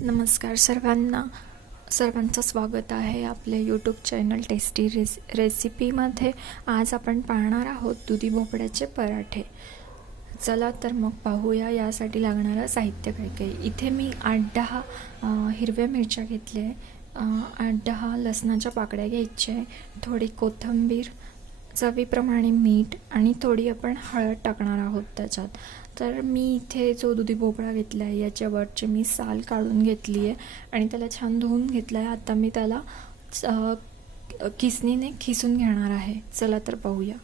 नमस्कार सर्वांना. सर्वांचं स्वागत आहे आपल्या यूट्यूब चॅनल टेस्टी रेस रेसिपीमध्ये आज आपण पाहणार आहोत दुधी भोपळ्याचे पराठे. चला तर मग पाहूया यासाठी लागणारं साहित्य काय काय. इथे मी आठ दहा हिरव्या मिरच्या घेतल्या आहे. आठ दहा लसणाच्या पाकळ्या घ्यायच्या आहे. थोडी कोथिंबीर चवीप्रमाणे मीठ आणि थोडी आपण हळद टाकणार आहोत त्याच्यात. तर मी इथे जो दुधी भोपळा घेतला आहे याच्यावरची मी साल काढून घेतली आहे आणि त्याला छान धुवून घेतला आहे. आता मी त्याला अ, किसनीने खिसून घेणार आहे. चला तर पाहूया.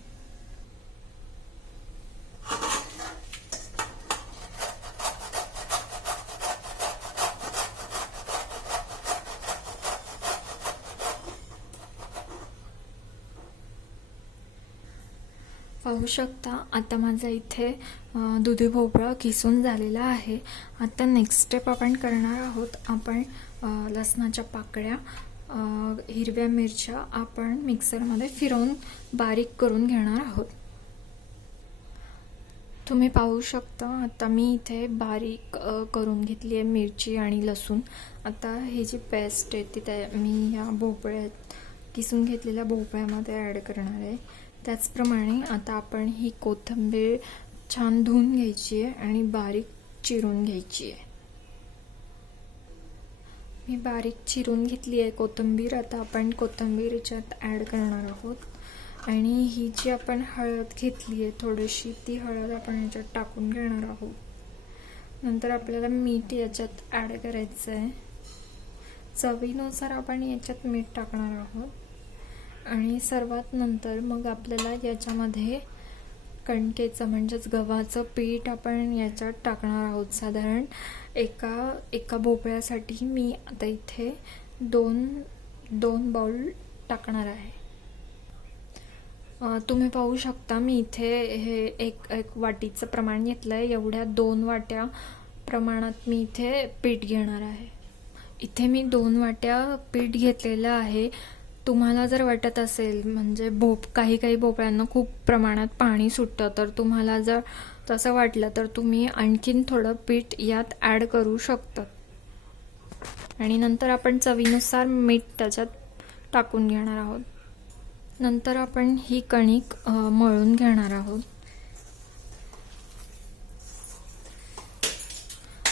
पाहू शकता. आता माझा इथे दुधी भोपळा किसून झालेला आहे. आता नेक्स्ट स्टेप आपण करणार आहोत. आपण लसणाच्या पाकळ्या हिरव्या मिरच्या आपण मिक्सरमध्ये फिरवून बारीक करून घेणार आहोत. तुम्ही पाहू शकता आता मी इथे बारीक करून घेतली आहे मिरची आणि लसूण. आता ही जी पेस्ट आहे ती त्या मी या भोपळ्यात किसून घेतलेल्या भोपळ्यामध्ये ॲड करणार आहे. त्याचप्रमाणे आता आपण ही कोथिंबीर छान धुवून घ्यायची आहे आणि बारीक चिरून घ्यायची आहे. मी बारीक चिरून घेतली आहे कोथिंबीर. आता आपण कोथिंबीर याच्यात ॲड करणार आहोत. आणि ही जी आपण हळद घेतली आहे थोडीशी ती हळद आपण याच्यात टाकून घेणार आहोत. नंतर आपल्याला मीठ याच्यात ॲड करायचं आहे चवीनुसार आपण याच्यात मीठ टाकणार आहोत. आणि सर्वात नंतर मग आपल्याला याच्यामध्ये कणकेचं म्हणजेच गव्हाचं पीठ आपण याच्यात टाकणार आहोत. साधारण एका एका भोपळ्यासाठी मी आता इथे दोन दोन बाउल टाकणार आहे. तुम्ही पाहू शकता मी इथे हे एक एक वाटीचं प्रमाण घेतलं आहे एवढ्या दोन वाट्या प्रमाणात मी इथे पीठ घेणार आहे. इथे मी दोन वाट्या पीठ घेतलेलं आहे. तुम्हाला जर वाटत असेल म्हणजे भोप काही काही भोपळ्यांना खूप प्रमाणात पाणी सुटतं तर तुम्हाला जर तसं वाटलं तर तुम्ही आणखीन थोडं पीठ यात ॲड करू शकता. आणि नंतर आपण चवीनुसार मीठ त्याच्यात टाकून घेणार आहोत. नंतर आपण ही कणिक मळून घेणार आहोत.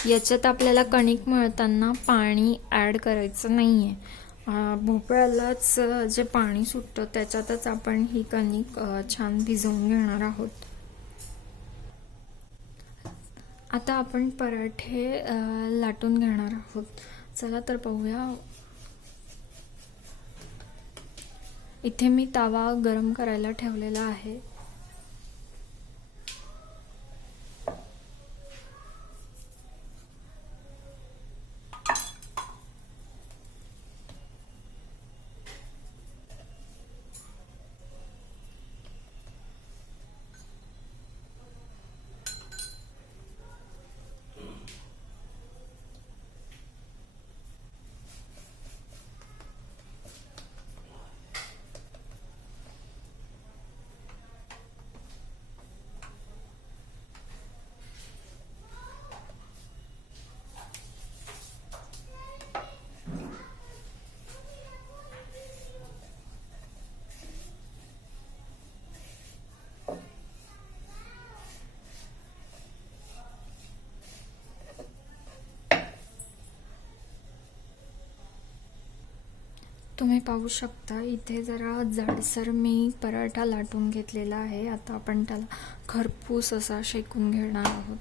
याच्यात आपल्याला कणिक मळताना पाणी ॲड करायचं नाही आहे भोपळ्यालाच जे पाणी सुटतं त्याच्यातच आपण ही कणिक छान भिजवून घेणार आहोत. आता आपण पराठे लाटून घेणार आहोत. चला तर पाहूया. इथे मी तवा गरम करायला ठेवलेला आहे. तुम्ही पाहू शकता इथे जरा जाडसर मी पराठा लाटून घेतलेला आहे. आता आपण त्याला खरपूस असा शेकून घेणार आहोत.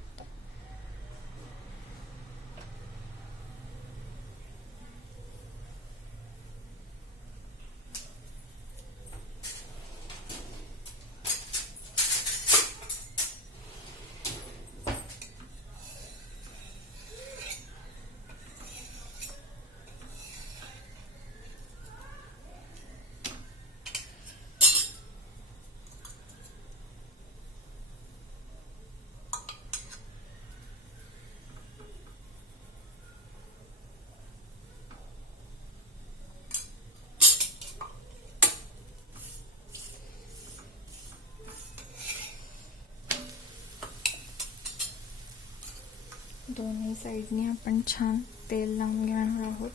दोन्ही साईडनी आपण छान तेल लावून घेणार आहोत.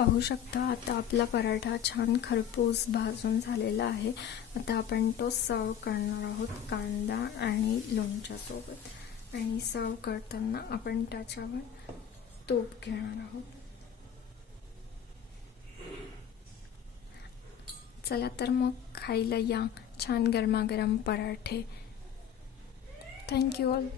पाहू शकता आता आपला पराठा छान खरपूस भाजून झालेला आहे. आता आपण तो सर्व करणार आहोत कांदा आणि लोणच्यासोबत आणि सर्व करताना आपण त्याच्यावर तूप घेणार आहोत. चला तर मग खायला या छान गरमागरम पराठे. Thank you all